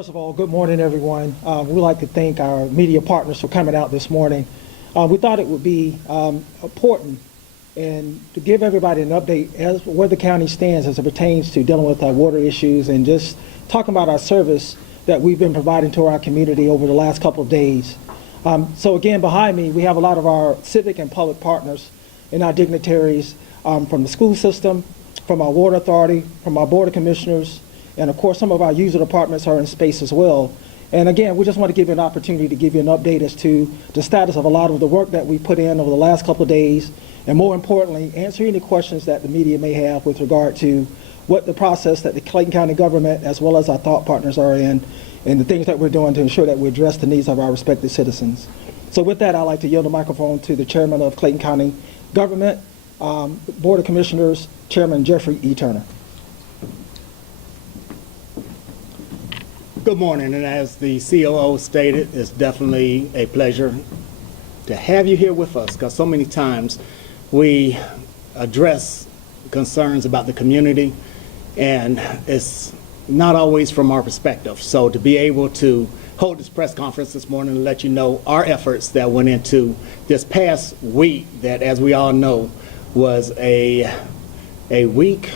First of all, good morning, everyone. We'd like to thank our media partners for coming out this morning. We thought it would be important and to give everybody an update as where the county stands as it pertains to dealing with our water issues and just talking about our service that we've been providing to our community over the last couple of days. So again, behind me, we have a lot of our civic and public partners and our dignitaries from the school system, from our water authority, from our board of commissioners, and of course some of our user departments are in space as well. And again, we just want to give you an opportunity to give you an update as to the status of a lot of the work that we put in over the last couple of days, and more importantly, answer any questions that the media may have with regard to what the process that the Clayton County government as well as our thought partners are in, and the things that we're doing to ensure that we address the needs of our respected citizens. So with that, I'd like to yield the microphone to the chairman of Clayton County Government, Board of Commissioners, Chairman Jeffrey E. Turner. Good morning, and as the COO stated, it's definitely a pleasure to have you here with us, because so many times we address concerns about the community and it's not always from our perspective. So to be able to hold this press conference this morning and let you know our efforts that went into this past week that, as we all know, was a week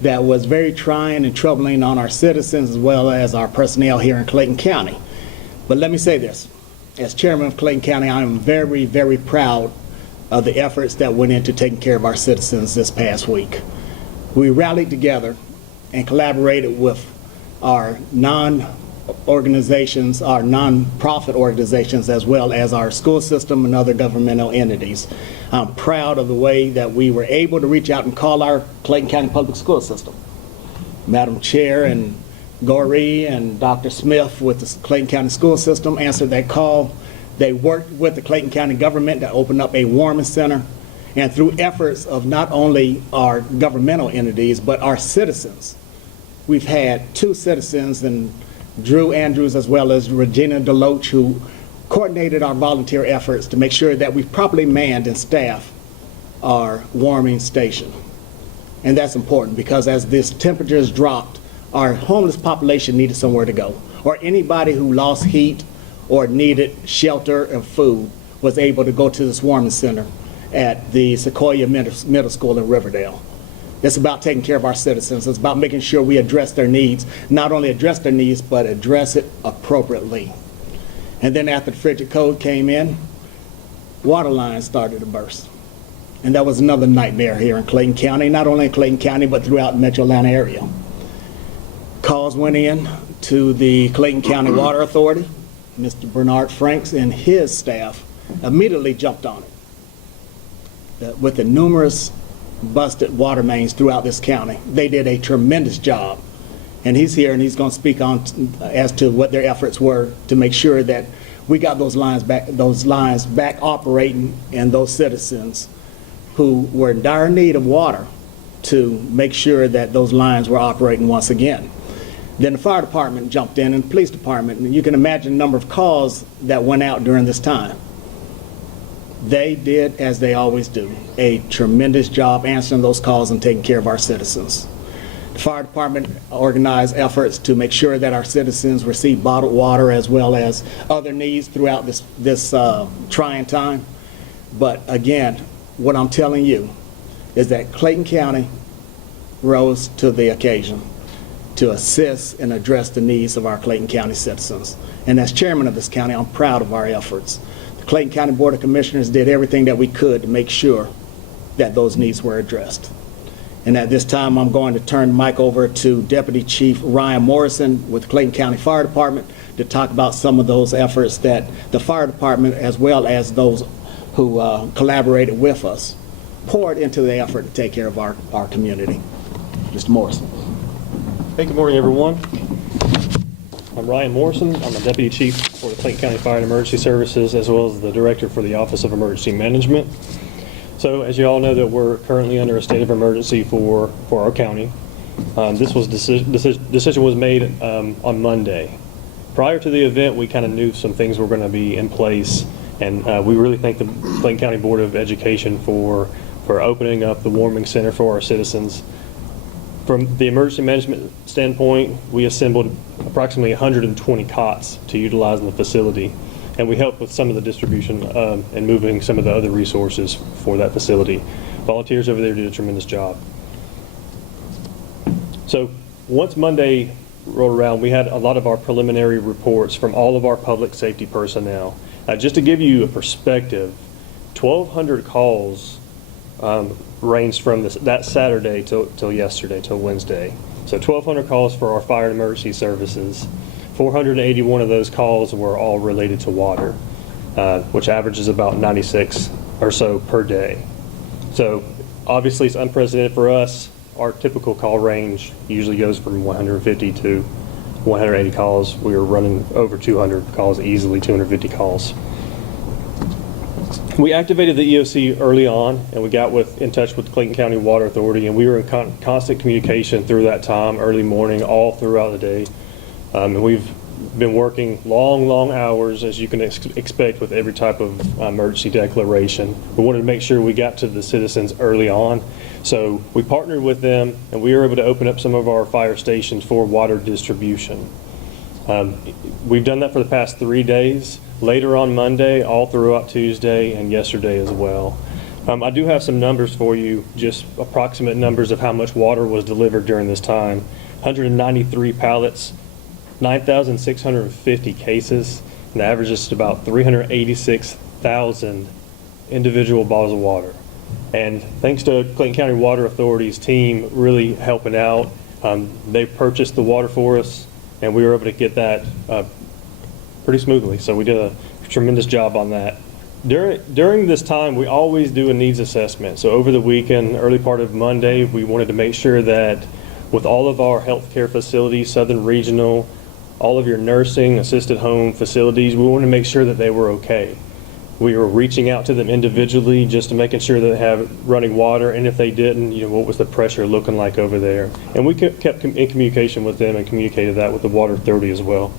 that was very trying and troubling on our citizens as well as our personnel here in Clayton County. But let me say this, as chairman of Clayton County, I am very, very proud of the efforts that went into taking care of our citizens this past week. We rallied together and collaborated with our non-organizations, our non-profit organizations, as well as our school system and other governmental entities. I'm proud of the way that we were able to reach out and call our Clayton County Public School System. Madam Chair and Goree and Dr. Smith with the Clayton County School System answered that call. They worked with the Clayton County government to open up a warming center. And through efforts of not only our governmental entities, but our citizens, we've had 2 citizens, and Drew Andrews as well as Regina Deloach, who coordinated our volunteer efforts to make sure that we properly manned and staffed our warming station. And that's important because as this temperatures dropped, our homeless population needed somewhere to go, or anybody who lost heat or needed shelter and food was able to go to this warming center at the Sequoia Middle School in Riverdale. It's about taking care of our citizens. It's about making sure we address their needs, not only address their needs, but address it appropriately. And then after the frigid cold came in, water lines started to burst. And that was another nightmare here in Clayton County, not only in Clayton County, but throughout the Metro Atlanta area. Calls went in to the Clayton County Water Authority. Mr. Bernard Franks and his staff immediately jumped on it. With the numerous busted water mains throughout this county, they did a tremendous job. And he's here and he's going to speak on as to what their efforts were to make sure that we got those lines back operating, and those citizens who were in dire need of water to make sure that those lines were operating once again. Then the fire department jumped in and the police department, and you can imagine the number of calls that went out during this time. They did, as they always do, a tremendous job answering those calls and taking care of our citizens. The fire department organized efforts to make sure that our citizens receive bottled water as well as other needs throughout this trying time. But again, what I'm telling you is that Clayton County rose to the occasion to assist and address the needs of our Clayton County citizens. And as chairman of this county, I'm proud of our efforts. The Clayton County Board of Commissioners did everything that we could to make sure that those needs were addressed. And at this time, I'm going to turn the mic over to Deputy Chief Ryan Morrison with the Clayton County Fire Department to talk about some of those efforts that the fire department, as well as those who collaborated with us, poured into the effort to take care of our community. Mr. Morrison. Hey, good morning, everyone. I'm Ryan Morrison. I'm the Deputy Chief for the Clayton County Fire and Emergency Services, as well as the Director for the Office of Emergency Management. So, as you all know, that we're currently under a state of emergency for our county. This decision was made on Monday. Prior to the event, we kind of knew some things were going to be in place, and we really thank the Clayton County Board of Education for opening up the warming center for our citizens. From the emergency management standpoint, we assembled approximately 120 cots to utilize in the facility. And we help with some of the distribution and moving some of the other resources for that facility. Volunteers over there did a tremendous job. So once Monday rolled around, we had a lot of our preliminary reports from all of our public safety personnel. Just to give you a perspective, 1,200 calls ranged from that Saturday till yesterday, till Wednesday. So 1,200 calls for our fire and emergency services. 481 of those calls were all related to water, which averages about 96 or so per day. So obviously it's unprecedented for us. Our typical call range usually goes from 150 to 180 calls. We were running over 200 calls easily, 250 calls. We activated the EOC early on, and we got in touch with Clayton County Water Authority, and we were in constant communication through that time, early morning, all throughout the day. And we've been working long hours, as you can expect with every type of emergency declaration. We wanted to make sure we got to the citizens early on. So we partnered with them, and we were able to open up some of our fire stations for water distribution. We've done that for the past 3 days, later on Monday, all throughout Tuesday, and yesterday as well. I do have some numbers for you, just approximate numbers of how much water was delivered during this time. 193 pallets, 9,650 cases, and the average is about 386,000 individual bottles of water. And thanks to Clayton County Water Authority's team really helping out, they purchased the water for us, and we were able to get that pretty smoothly. So we did a tremendous job on that. During this time, we always do a needs assessment. So over the weekend, early part of Monday, we wanted to make sure that with all of our healthcare facilities, Southern Regional, all of your nursing, assisted home facilities, we wanted to make sure that they were okay. We were reaching out to them individually just to making sure that they have running water, and if they didn't, what was the pressure looking like over there. And we kept in communication with them and communicated that with the Water Authority as well.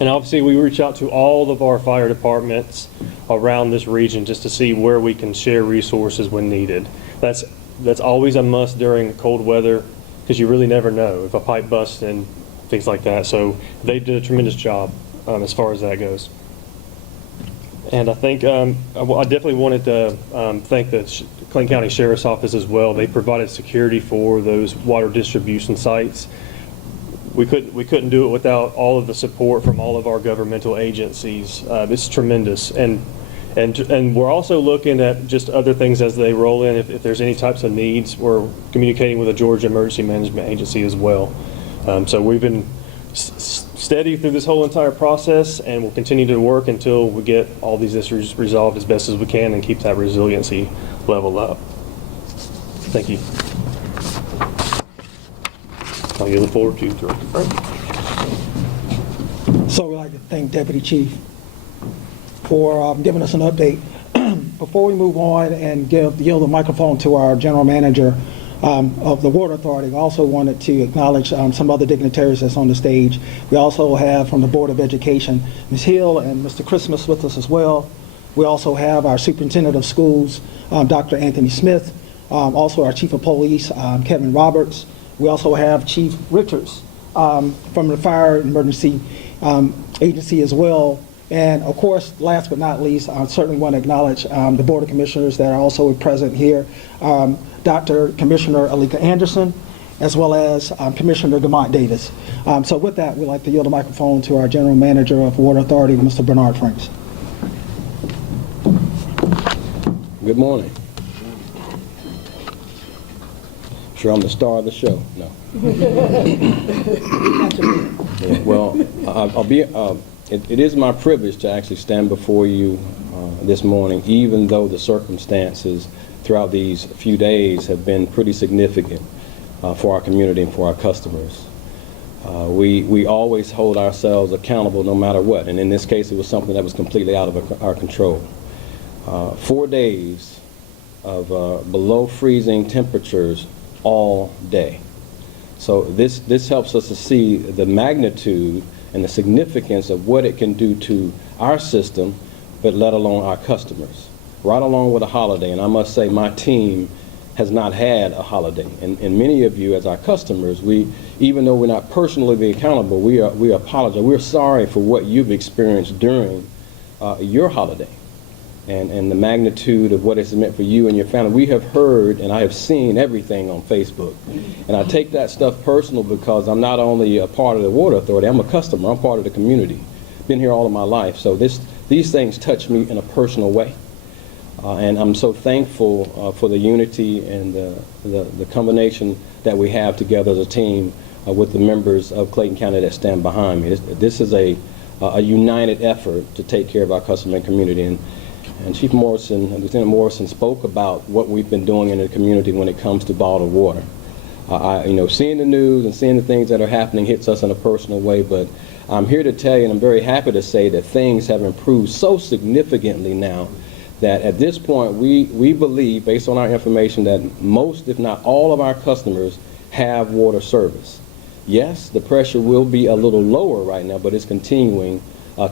And obviously we reach out to all of our fire departments around this region just to see where we can share resources when needed. That's always a must during cold weather, because you really never know if a pipe busts and things like that. So they did a tremendous job as far as that goes. And I think I definitely wanted to thank the Clayton County Sheriff's Office as well. They provided security for those water distribution sites. We couldn't do it without all of the support from all of our governmental agencies. It's tremendous. And we're also looking at just other things as they roll in. If there's any types of needs, we're communicating with the Georgia Emergency Management Agency as well. So we've been steady through this whole entire process, and we'll continue to work until we get all these issues resolved as best as we can and keep that resiliency level up. Thank you. I'll yield the floor to Director Frank. So we'd like to thank Deputy Chief for giving us an update. Before we move on and yield the microphone to our General Manager of the Water Authority, I also wanted to acknowledge some other dignitaries that's on the stage. We also have from the Board of Education, Ms. Hill and Mr. Christmas with us as well. We also have our Superintendent of Schools, Dr. Anthony Smith, also our Chief of Police, Kevin Roberts. We also have Chief Richards from the Fire and Emergency Agency as well. And of course, last but not least, I certainly want to acknowledge the Board of Commissioners that are also present here. Dr. Commissioner Alika Anderson, as well as Commissioner DeMont Davis. So with that, we'd like to yield the microphone to our General Manager of Water Authority, Mr. Bernard Franks. Good morning. Sure, I'm the star of the show. No. Yeah, well, it is my privilege to actually stand before you this morning, even though the circumstances throughout these few days have been pretty significant for our community and for our customers. We always hold ourselves accountable no matter what, and in this case it was something that was completely out of our control. 4 days of below freezing temperatures all day. So this helps us to see the magnitude and the significance of what it can do to our system, but let alone our customers. Right along with a holiday, and I must say my team has not had a holiday. And many of you, as our customers, even though we're not personally accountable, we apologize. We're sorry for what you've experienced during your holiday and the magnitude of what it's meant for you and your family. We have heard and I have seen everything on Facebook. And I take that stuff personal because I'm not only a part of the Water Authority, I'm a customer, I'm part of the community. Been here all of my life. So these things touch me in a personal way. And I'm so thankful for the unity and the combination that we have together as a team with the members of Clayton County that stand behind me. This is a united effort to take care of our customer and community. And Chief Morrison, Lieutenant Morrison, spoke about what we've been doing in the community when it comes to bottled water. Seeing the news and seeing the things that are happening hits us in a personal way, but I'm here to tell you, and I'm very happy to say, that things have improved so significantly now that at this point we believe, based on our information, that most, if not all, of our customers have water service. Yes, the pressure will be a little lower right now, but it's continuing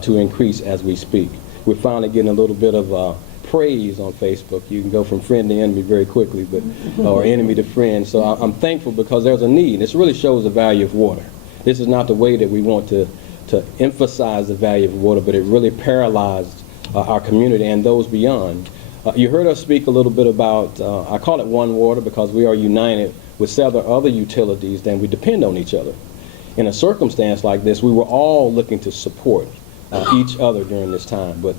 to increase as we speak. We're finally getting a little bit of praise on Facebook. You can go from friend to enemy very quickly, or enemy to friend. So I'm thankful because there's a need. This really shows the value of water. This is not the way that we want to emphasize the value of water, but it really paralyzed our community and those beyond. You heard us speak a little bit about, I call it One Water because we are united with several other utilities and we depend on each other. In a circumstance like this, we were all looking to support each other during this time, but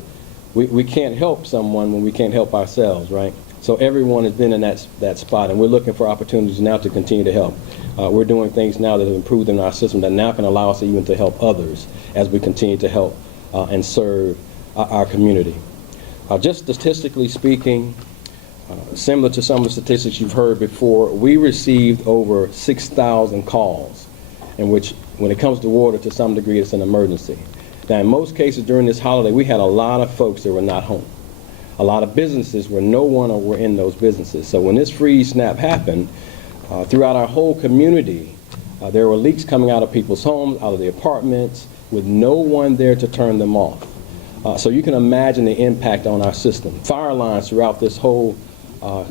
we can't help someone when we can't help ourselves, right? So everyone has been in that spot, and we're looking for opportunities now to continue to help. We're doing things now that have improved in our system that now can allow us even to help others as we continue to help and serve our community. Just statistically speaking, similar to some of the statistics you've heard before, we received over 6,000 calls in which, when it comes to water, to some degree, it's an emergency. Now, in most cases during this holiday, we had a lot of folks that were not home. A lot of businesses where no one were in those businesses. So when this freeze snap happened, throughout our whole community, there were leaks coming out of people's homes, out of the apartments, with no one there to turn them off. So you can imagine the impact on our system. Fire lines throughout this whole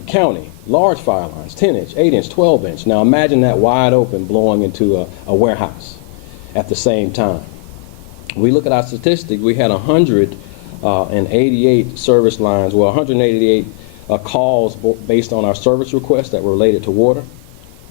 county, large fire lines, 10-inch, 8-inch, 12-inch. Now imagine that wide open blowing into a warehouse at the same time. We look at our statistics, we had 188 service lines, 188 calls based on our service requests that were related to water.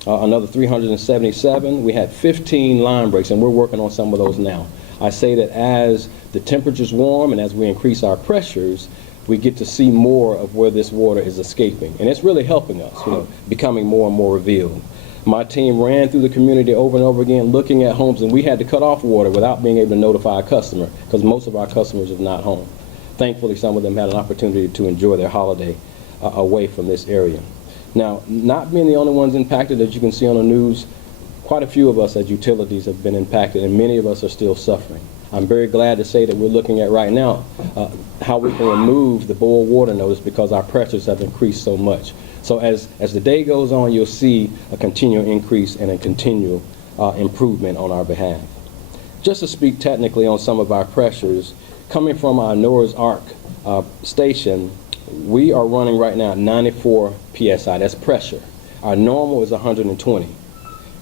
Another 377. We had 15 line breaks, and we're working on some of those now. I say that as the temperatures warm and as we increase our pressures, we get to see more of where this water is escaping. And it's really helping us, becoming more and more revealed. My team ran through the community over and over again looking at homes, and we had to cut off water without being able to notify a customer because most of our customers are not home. Thankfully, some of them had an opportunity to enjoy their holiday away from this area. Now, not being the only ones impacted, as you can see on the news, quite a few of us as utilities have been impacted, and many of us are still suffering. I'm very glad to say that we're looking at right now how we can remove the boil water notice because our pressures have increased so much. So as the day goes on, you'll see a continual increase and a continual improvement on our behalf. Just to speak technically on some of our pressures, coming from our Noah's Ark station, we are running right now at 94 PSI, that's pressure. Our normal is 120.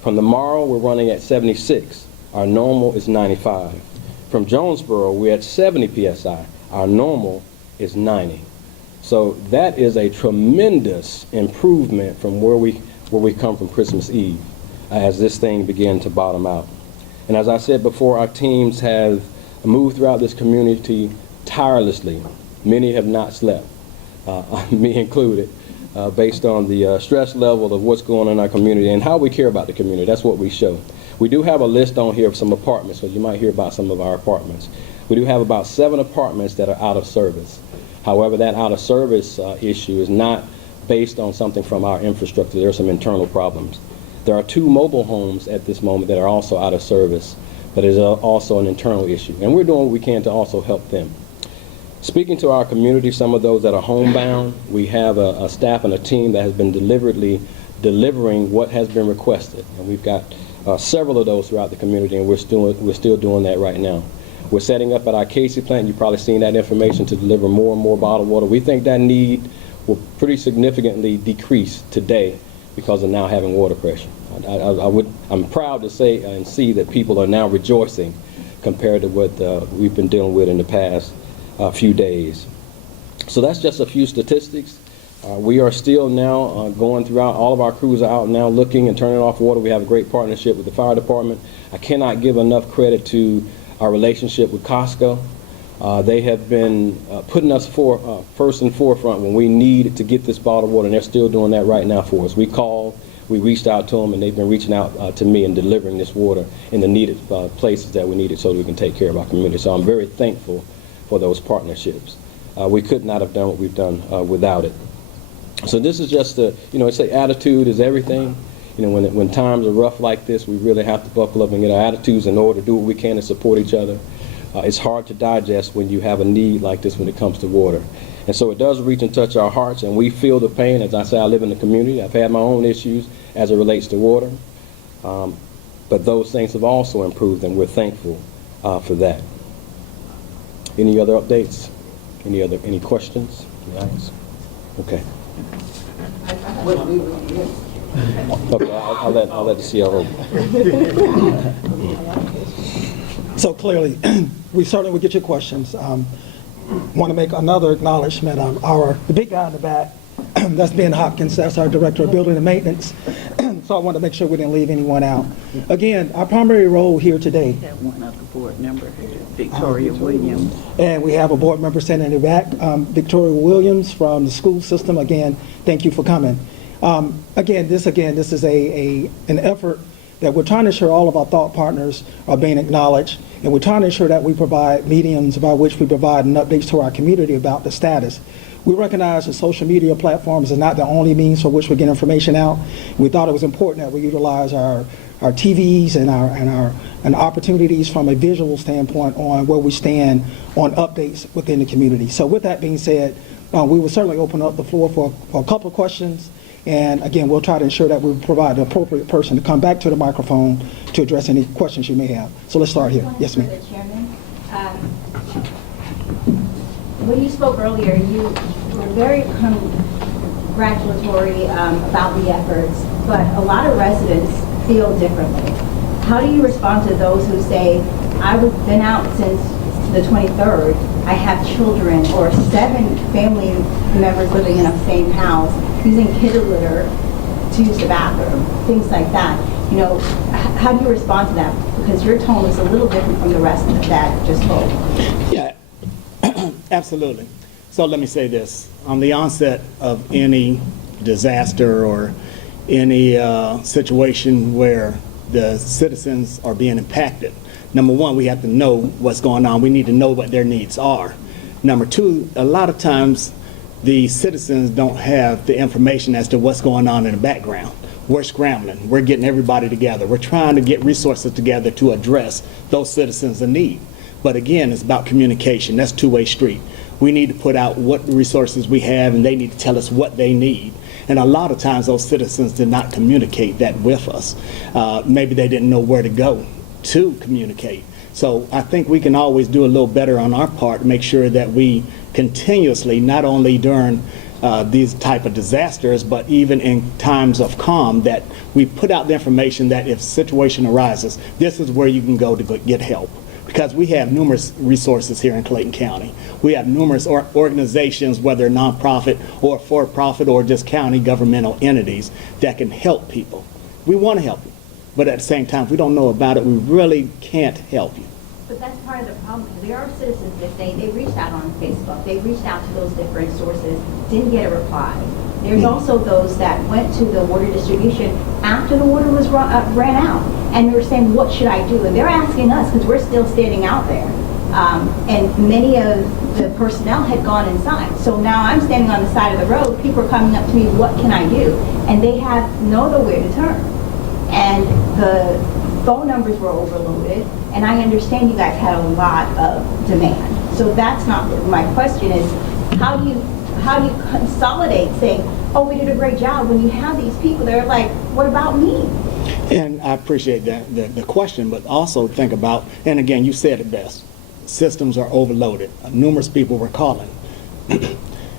From the Morrow, we're running at 76. Our normal is 95. From Jonesboro, we're at 70 PSI. Our normal is 90. So that is a tremendous improvement from where we come from Christmas Eve as this thing began to bottom out. And as I said before, our teams have moved throughout this community tirelessly. Many have not slept, me included, based on the stress level of what's going on in our community and how we care about the community. That's what we show. We do have a list on here of some apartments, because you might hear about some of our apartments. We do have about 7 apartments that are out of service. However, that out of service issue is not based on something from our infrastructure. There are some internal problems. There are 2 mobile homes at this moment that are also out of service, but it's also an internal issue. And we're doing what we can to also help them. Speaking to our community, some of those that are homebound, we have a staff and a team that has been deliberately delivering what has been requested. And we've got several of those throughout the community, and we're still doing that right now. We're setting up at our Casey plant. You've probably seen that information to deliver more and more bottled water. We think that need will pretty significantly decrease today because of now having water pressure. I'm proud to say and see that people are now rejoicing compared to what we've been dealing with in the past few days. So that's just a few statistics. We are still now going throughout, all of our crews are out now looking and turning off water. We have a great partnership with the fire department. I cannot give enough credit to our relationship with Costco. They have been putting us first and forefront when we need to get this bottled water, and they're still doing that right now for us. We called, we reached out to them, and they've been reaching out to me and delivering this water in the needed places that we need it so that we can take care of our community. So I'm very thankful for those partnerships. We could not have done what we've done without it. So this is just it's say attitude is everything. When times are rough like this, we really have to buckle up and get our attitudes in order, do what we can to support each other. It's hard to digest when you have a need like this when it comes to water. And so it does reach and touch our hearts, and we feel the pain. As I say, I live in the community. I've had my own issues as it relates to water. But those things have also improved, and we're thankful for that. Any other updates? Any questions? Okay. Okay, I'll let the CLO. So clearly, we certainly will get your questions. Want to make another acknowledgement of the big guy in the back, that's Ben Hopkins, that's our Director of Building and Maintenance. So I want to make sure we didn't leave anyone out. Again, our primary role here today. We have one other board member, Victoria Williams. And we have a board member standing in the back, Victoria Williams from the school system. Again, thank you for coming. Again, this is an effort that we're trying to ensure all of our thought partners are being acknowledged, and we're trying to ensure that we provide mediums by which we provide an updates to our community about the status. We recognize that social media platforms are not the only means for which we get information out. We thought it was important that we utilize our TVs and opportunities from a visual standpoint on where we stand on updates within the community. So with that being said, we will certainly open up the floor for a couple of questions. And again, we'll try to ensure that we provide the appropriate person to come back to the microphone to address any questions you may have. So let's start here. Yes, ma'am. Chairman, when you spoke earlier, you were very congratulatory about the efforts, but a lot of residents feel differently. How do you respond to those who say, I've been out since the 23rd, I have children or 7 family members living in the same house, using kitty litter to use the bathroom, things like that. How do you respond to that? Because your tone is a little different from the rest of that just spoke. Yeah, absolutely. So let me say this. On the onset of any disaster or any situation where the citizens are being impacted, number one, we have to know what's going on. We need to know what their needs are. Number two, a lot of times the citizens don't have the information as to what's going on in the background. We're scrambling. We're getting everybody together. We're trying to get resources together to address those citizens in need. But again, it's about communication. That's a two-way street. We need to put out what resources we have, and they need to tell us what they need. And a lot of times those citizens did not communicate that with us. Maybe they didn't know where to go to communicate. So I think we can always do a little better on our part to make sure that we continuously, not only during these type of disasters, but even in times of calm, that we put out the information that if a situation arises, this is where you can go to get help. Because we have numerous resources here in Clayton County. We have numerous organizations, whether nonprofit or for-profit or just county governmental entities, that can help people. We want to help you, but at the same time, if we don't know about it, we really can't help you. But that's part of the problem, because there are citizens that say they reached out on Facebook, they reached out to those different sources, didn't get a reply. There's also those that went to the water distribution after the water was ran out, and they were saying, what should I do? And they're asking us, because we're still standing out there. And many of the personnel had gone inside. So now I'm standing on the side of the road, people are coming up to me, what can I do? And they have nowhere to turn. And the phone numbers were overloaded, and I understand you guys had a lot of demand. So that's not, my question is, how do you consolidate saying, oh, we did a great job, when you have these people that are like, what about me? And I appreciate that, the question, but also think about, and again, you said it best, systems are overloaded. Numerous people were calling.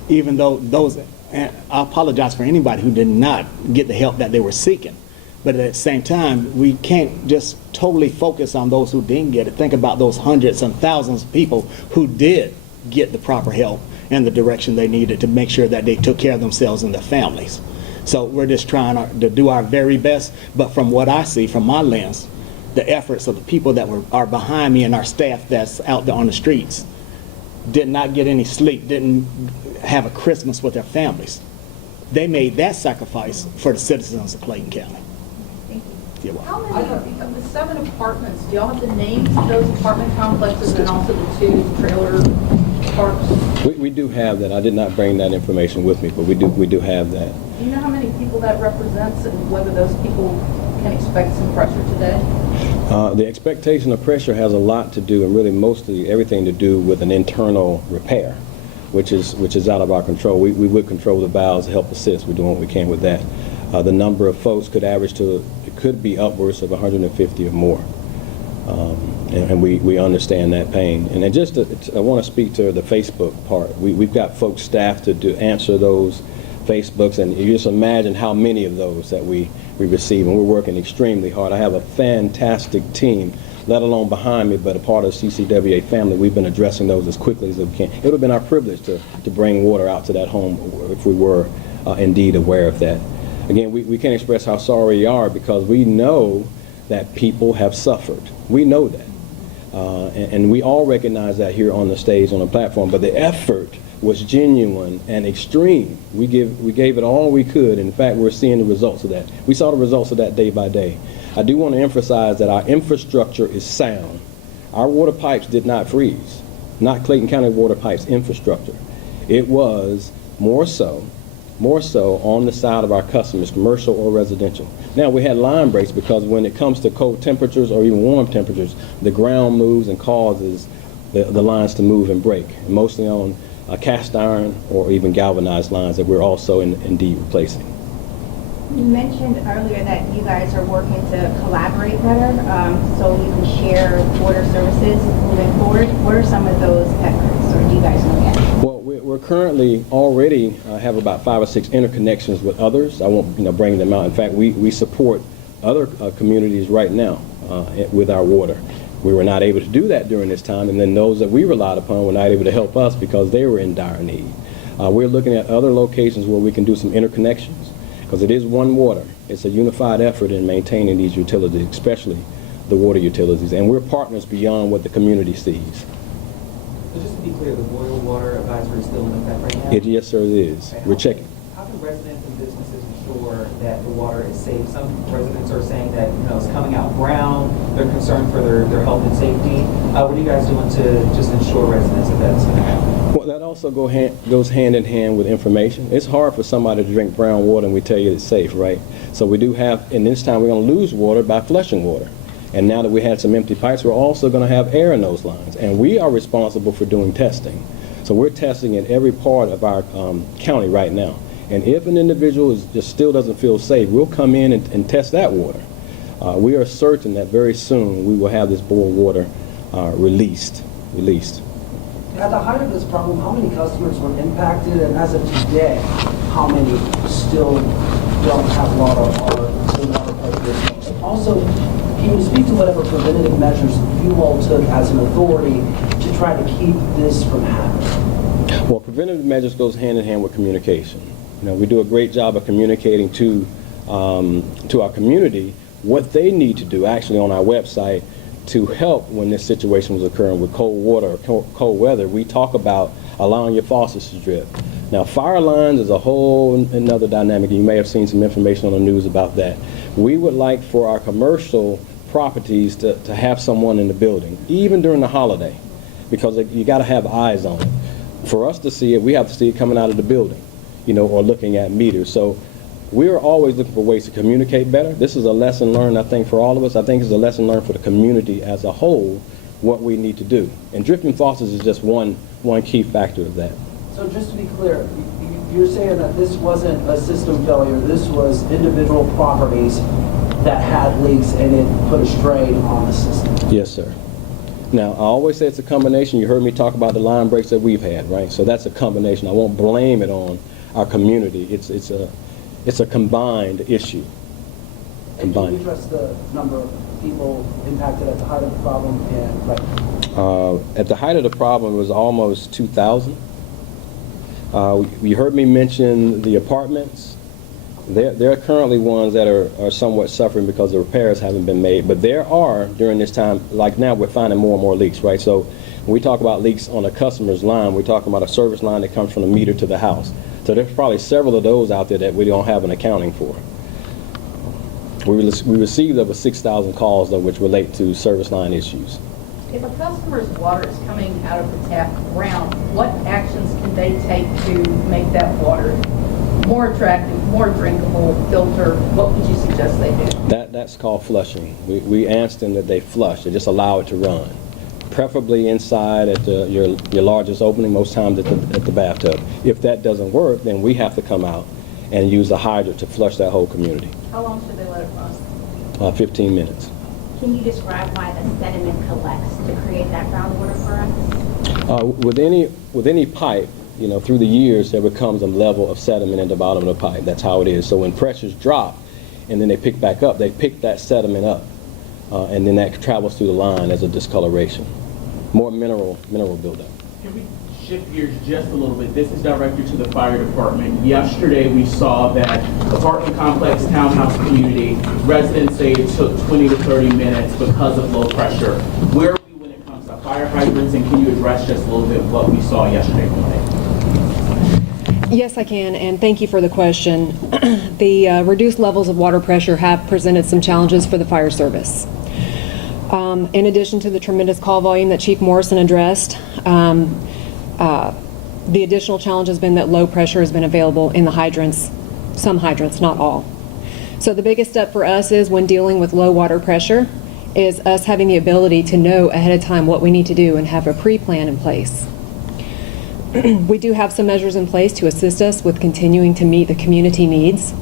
Even though those and I apologize for anybody who did not get the help that they were seeking. But at the same time, we can't just totally focus on those who didn't get it. Think about those hundreds and thousands of people who did get the proper help and the direction they needed to make sure that they took care of themselves and their families. So we're just trying to do our very best. But from what I see, from my lens, the efforts of the people that are behind me and our staff that's out there on the streets did not get any sleep, didn't have a Christmas with their families. They made that sacrifice for the citizens of Clayton County. Thank you. You're welcome. How many of the 7 apartments, do y'all have the names of those apartment complexes and also the 2 trailer parks? We do have that. I did not bring that information with me, but we do have that. Do you know how many people that represents and whether those people can expect some pressure today? The expectation of pressure has a lot to do, and really mostly everything to do with an internal repair, which is out of our control. We would control the valves to help assist. We're doing what we can with that. The number of folks could average to, it could be upwards of 150 or more. And we understand that pain. And I want to speak to the Facebook part. We've got folks staffed to answer those Facebooks, and you just imagine how many of those that we receive, and we're working extremely hard. I have a fantastic team, let alone behind me, but a part of the CCWA family. We've been addressing those as quickly as we can. It would have been our privilege to bring water out to that home if we were indeed aware of that. Again, we can't express how sorry we are because we know that people have suffered. We know that. And we all recognize that here on the stage, on the platform, but the effort was genuine and extreme. We gave it all we could. In fact, we're seeing the results of that. We saw the results of that day by day. I do want to emphasize that our infrastructure is sound. Our water pipes did not freeze, not Clayton County water pipes infrastructure. It was more so on the side of our customers, commercial or residential. Now, we had line breaks because when it comes to cold temperatures or even warm temperatures, the ground moves and causes the lines to move and break, mostly on cast iron or even galvanized lines that we're also indeed replacing. You mentioned earlier that you guys are working to collaborate better so you can share water services moving forward. What are some of those efforts, or do you guys know yet? Well, we're currently already have about 5 or 6 interconnections with others. I won't bring them out. In fact, we support other communities right now with our water. We were not able to do that during this time, and then those that we relied upon were not able to help us because they were in dire need. We're looking at other locations where we can do some interconnections because it is one water. It's a unified effort in maintaining these utilities, especially the water utilities, and we're partners beyond what the community sees. So just to be clear, the boil water advisory is still in effect right now? Yes, sir, it is. Okay, We're checking. How can residents and businesses ensure that the water is safe? Some residents are saying that it's coming out brown. They're concerned for their health and safety. What are you guys doing to just ensure residents that that's going to happen? Well, that also goes hand in hand with information. It's hard for somebody to drink brown water and we tell you it's safe, right? So we do have, and this time we're going to lose water by flushing water. And now that we had some empty pipes, we're also going to have air in those lines. And we are responsible for doing testing. So we're testing in every part of our county right now. And if an individual just still doesn't feel safe, we'll come in and test that water. We are certain that very soon we will have this boiled water released. At the height of this problem, how many customers were impacted, and as of today, how many still don't have water or the water pipe? And also, can you speak to whatever preventative measures you all took as an authority to try to keep this from happening? Well, preventative measures goes hand in hand with communication. We do a great job of communicating to our community what they need to do actually on our website to help when this situation was occurring with cold water or cold weather. We talk about allowing your faucets to drip. Now, fire lines is a whole another dynamic. You may have seen some information on the news about that. We would like for our commercial properties to have someone in the building, even during the holiday, because you got to have eyes on it. For us to see it, we have to see it coming out of the building, or looking at meters. So we're always looking for ways to communicate better. This is a lesson learned, I think, for all of us. I think it's a lesson learned for the community as a whole, what we need to do. And dripping faucets is just one key factor of that. So just to be clear, you're saying that this wasn't a system failure, this was individual properties that had leaks and it put a strain on the system? Yes, sir. Now, I always say it's a combination. You heard me talk about the line breaks that we've had, right? So that's a combination. I won't blame it on our community. It's a combined issue. And can you address the number of people impacted at the height of the problem and right? At the height of the problem, it was almost 2,000. You heard me mention the apartments. There are currently ones that are somewhat suffering because the repairs haven't been made. But there are, during this time, like now we're finding more and more leaks, right? So when we talk about leaks on a customer's line, we're talking about a service line that comes from the meter to the house. So there's probably several of those out there that we don't have an accounting for. We received over 6,000 calls, though, which relate to service line issues. If a customer's water is coming out of the tap ground, what actions can they take to make that water more attractive, more drinkable, filter? What would you suggest they do? That's called flushing. We asked them that they flush. They just allow it to run, preferably inside at your largest opening, most times at the bathtub. If that doesn't work, then we have to come out and use a hydrant to flush that whole community. How long should they let it run? 15 minutes. Can you describe why the sediment collects to create that groundwater for us? With any pipe, through the years, there becomes a level of sediment at the bottom of the pipe. That's how it is. So when pressures drop and then they pick back up, they pick that sediment up, and then that travels through the line as a discoloration. More mineral buildup. Can we shift gears just a little bit? This is directed to the fire department. Yesterday, we saw that apartment complex, townhouse community, residents say it took 20 to 30 minutes because of low pressure. Where are we when it comes to fire hydrants, and can you address just a little bit what we saw yesterday morning? Yes, I can, and thank you for the question. The reduced levels of water pressure have presented some challenges for the fire service. In addition to the tremendous call volume that Chief Morrison addressed, the additional challenge has been that low pressure has been available in the hydrants, some hydrants, not all. So the biggest step for us is when dealing with low water pressure is us having the ability to know ahead of time what we need to do and have a pre-plan in place. We do have some measures in place to assist us with continuing to meet the community needs.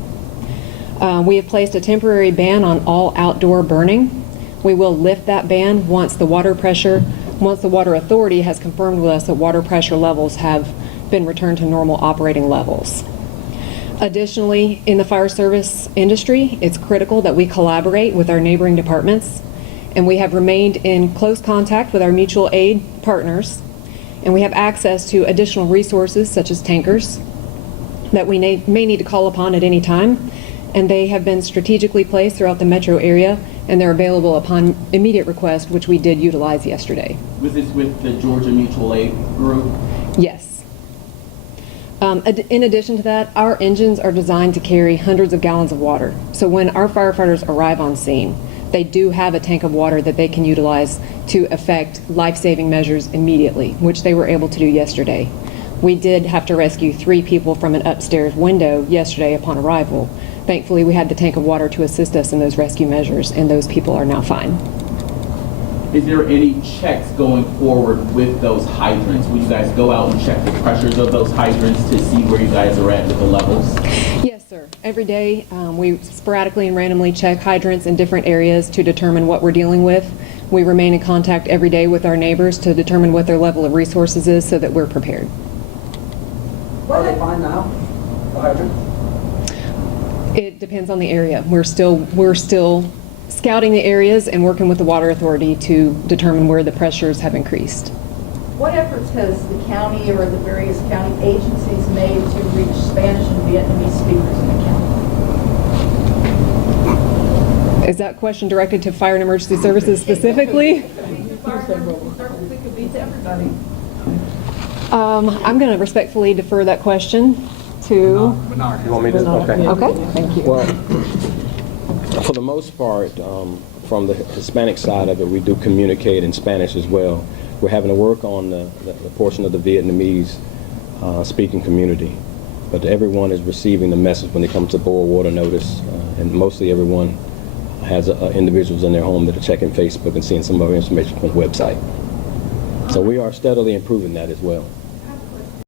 We have placed a temporary ban on all outdoor burning. We will lift that ban once the water authority has confirmed with us that water pressure levels have been returned to normal operating levels. Additionally, in the fire service industry, it's critical that we collaborate with our neighboring departments, and we have remained in close contact with our mutual aid partners, and we have access to additional resources such as tankers that we may need to call upon at any time, and they have been strategically placed throughout the metro area, and they're available upon immediate request, which we did utilize yesterday. Was this with the Georgia Mutual Aid Group? Yes. In addition to that, our engines are designed to carry hundreds of gallons of water. So when our firefighters arrive on scene, they do have a tank of water that they can utilize to effect life-saving measures immediately, which they were able to do yesterday. We did have to rescue 3 people from an upstairs window yesterday upon arrival. Thankfully, we had the tank of water to assist us in those rescue measures, and those people are now fine. Is there any checks going forward with those hydrants? Will you guys go out and check the pressures of those hydrants to see where you guys are at with the levels? Yes, sir. Every day, we sporadically and randomly check hydrants in different areas to determine what we're dealing with. We remain in contact every day with our neighbors to determine what their level of resources is so that we're prepared. Are they fine now, the hydrant? It depends on the area. We're still scouting the areas and working with the water authority to determine where the pressures have increased. What efforts has the county or the various county agencies made to reach Spanish and Vietnamese speakers in the county? Is that question directed to fire and emergency services specifically? Fire and emergency services, it could be to everybody. I'm going to respectfully defer that question to... You want me to? Okay. Okay, thank you. Well, for the most part, from the Hispanic side of it, we do communicate in Spanish as well. We're having to work on the portion of the Vietnamese speaking community. But everyone is receiving the message when it comes to boil water notice, and mostly everyone has individuals in their home that are checking Facebook and seeing some of our information from the website. So we are steadily improving that as well.